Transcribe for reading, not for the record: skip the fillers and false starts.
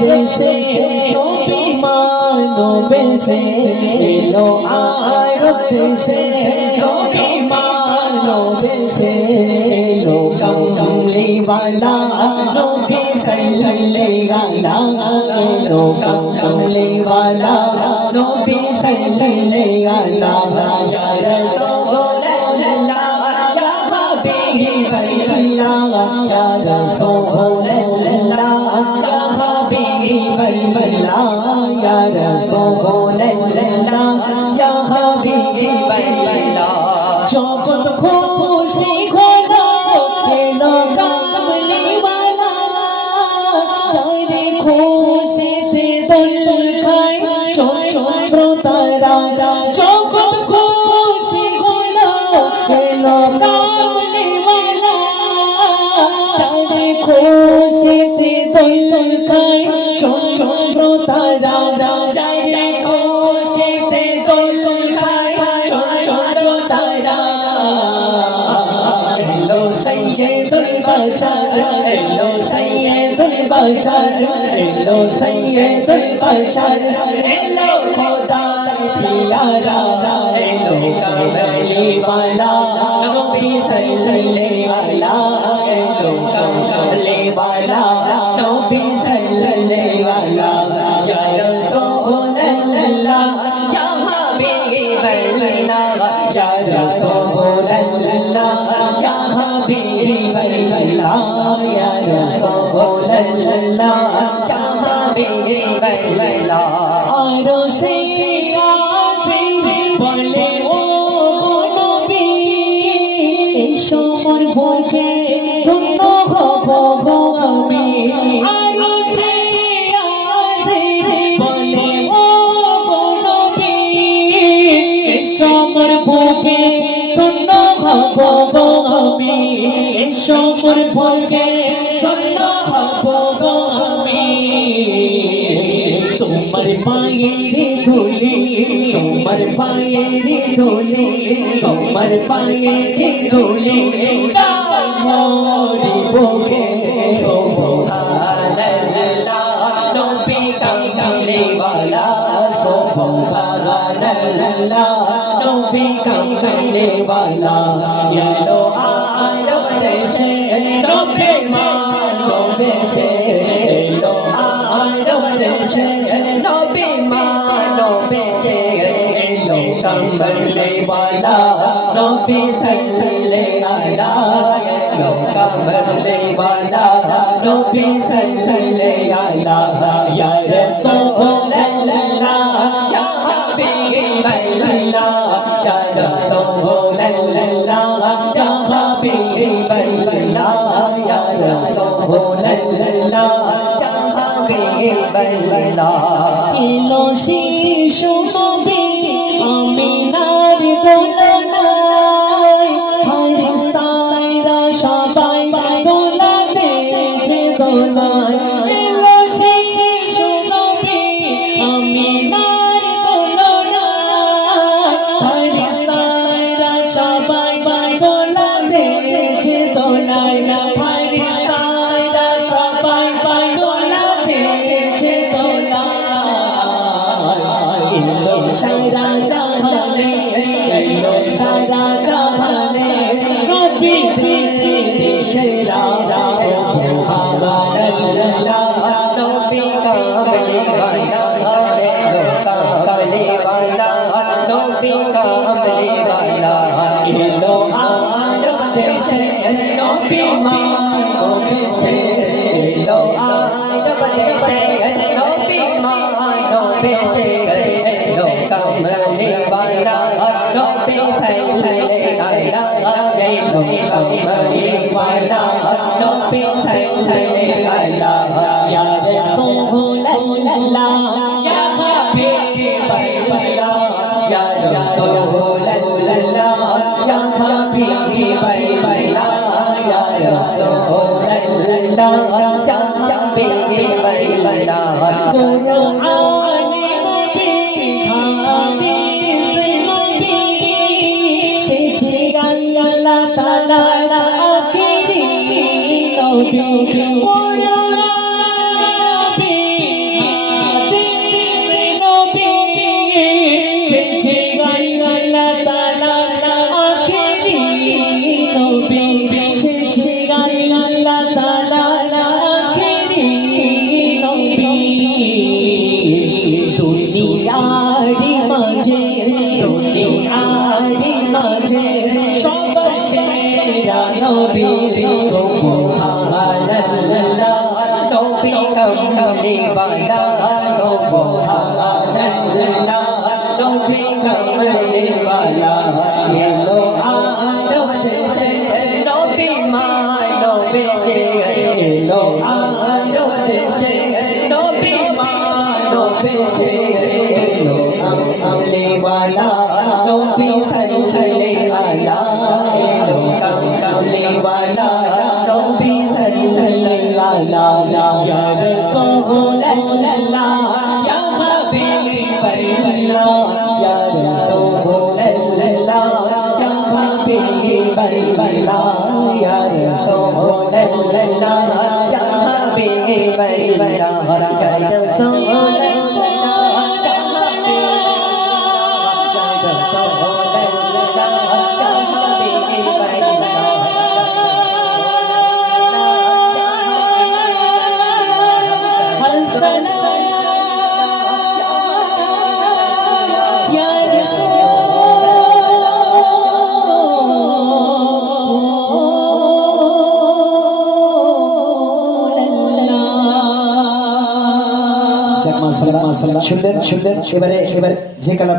দেশে নবী মানবেশে এলো আরব দেশে নবী মানবেশে এলো কমলিওয়ালা নবী সাল্লাল্লাহু এলো কমলিওয়ালা নবী সাল্লাল্লাহু ইয়া রাসূলুল্লাহ ইয়া হাবিবাল্লাহ ইয়া রাসূলুল্লাহ ইয়া হাবিবাল্লাহ ইয়া রাসূলুল্লাহ ইয়া হাবিবাল্লাহ জগৎ খুশি হলো এলো কামলিওয়ালা চাঁদে খুশি সে দোল খায় চন্দ্র তারা জগৎ খুশি হলো এলো কামলিওয়ালা চাঁদে খুশি সে দোল খায় চন্দ্র তারা চাঁদে খুশি সে দোল খায় চন্দ্র তারা এলো সাইয়্যিদুল বাশার এলো সাইয়্যিদুল বাশার এলো সাইয়্যিদুল বাশার এলো খোদার পিয়ারা এলো কমলিওয়ালা নবী সাল্লাল্লাহু এলো কমলিওয়ালা নবী সাল্লাল্লাহু ইয়া রাসূলুল্লাহ ইয়া হাবিবাল্লাহ ইয়া রাসূলুল্লাহ ইয়া হাবিবাল্লাহ ইয়া রাসূলুল্লাহ ইয়া হাবিবাল্লাহ আরশে আজিম বলে ও নবী এসো মোর বুকে ধন্য হব আমি আরশে আজিম বলে ও নবী এসো মোর বুকে ধন্য হব আমি এসো মোর বুকে ধন্য হব আমি তোমার পায়ের ধুলি তোমার পায়ের ধুলি তোমার পায়ের ধুলি মোরি বুকে সুবহানাল্লাহ নবী কমলিওয়ালা সুবহানাল্লাহ নবী কমলিওয়ালা এলো আরব দেশে নবী মানবেশে এলো আরব দেশে নবী মানবেশে এলো কমলিওয়ালা নবী সাল্লাল্লাহু এলো কমলিওয়ালা নবী সাল্লাল্লাহু ইয়া রাসূলুল্লাহ ইয়া হাবিবাল্লাহ ইয়া রাসূলুল্লাহ ইয়া হাবিবাল্লাহ ইয়া রাসূলুল্লাহ ইয়া হাবিবাল্লাহ এলো শিশু নবী আমিনার দোলনায় ফেরেশতারা সবাই দোলাতেছে দোলায় এলো শিশু নবী আমিনার দোলনায় ফেরেশতারা সবাই দোলাতেছে দোলায় ফেরেশতারা সবাই দোলাতেছে দোলায় এলো সারা জাহানে এলো সারা জাহানে নবী সেরা সুবহানাল্লাহ নবী কমলিওয়ালা এলো কমলিওয়ালা নবী কমলিওয়ালা এলো আরব দেশে নবী মানবেশে এলো আরব দেশে নবী মানবেশে এলো কমলিওয়ালা নবী সাল্লাল্লাহু এলো কমলিওয়ালা নবী সাল্লাল্লাহু ইয়া রাসূলুল্লাহ ইয়া হাবিবাল্লাহ ইয়া রাসূলুল্লাহ ইয়া হাবিবাল্লাহ ইয়া রাসূলুল্লাহ ইয়া হাবিবাল্লাহ কুরআনে নবী হাদিস নবী সেজি আল্লাহ তাআলা আখিরি নবী কুরআনে নবী कमली वाला सुबहानल्लाह नबी कमली वाला ये लो आदम से नबी मानो बेशे ये लो आदम से नबी मानो बेशे ये लो कमली वाला नबी सल्लल्लाहु ये लो कमली वाला नबी सल्लल्लाहु या रसूल अल्लाह या हबीब अल्लाह या रसूल अल्लाह या हबीब अल्लाह या रसूल अल्लाह या हबीब अल्लाह या रसूल শুনলেন এবারে যে কালাম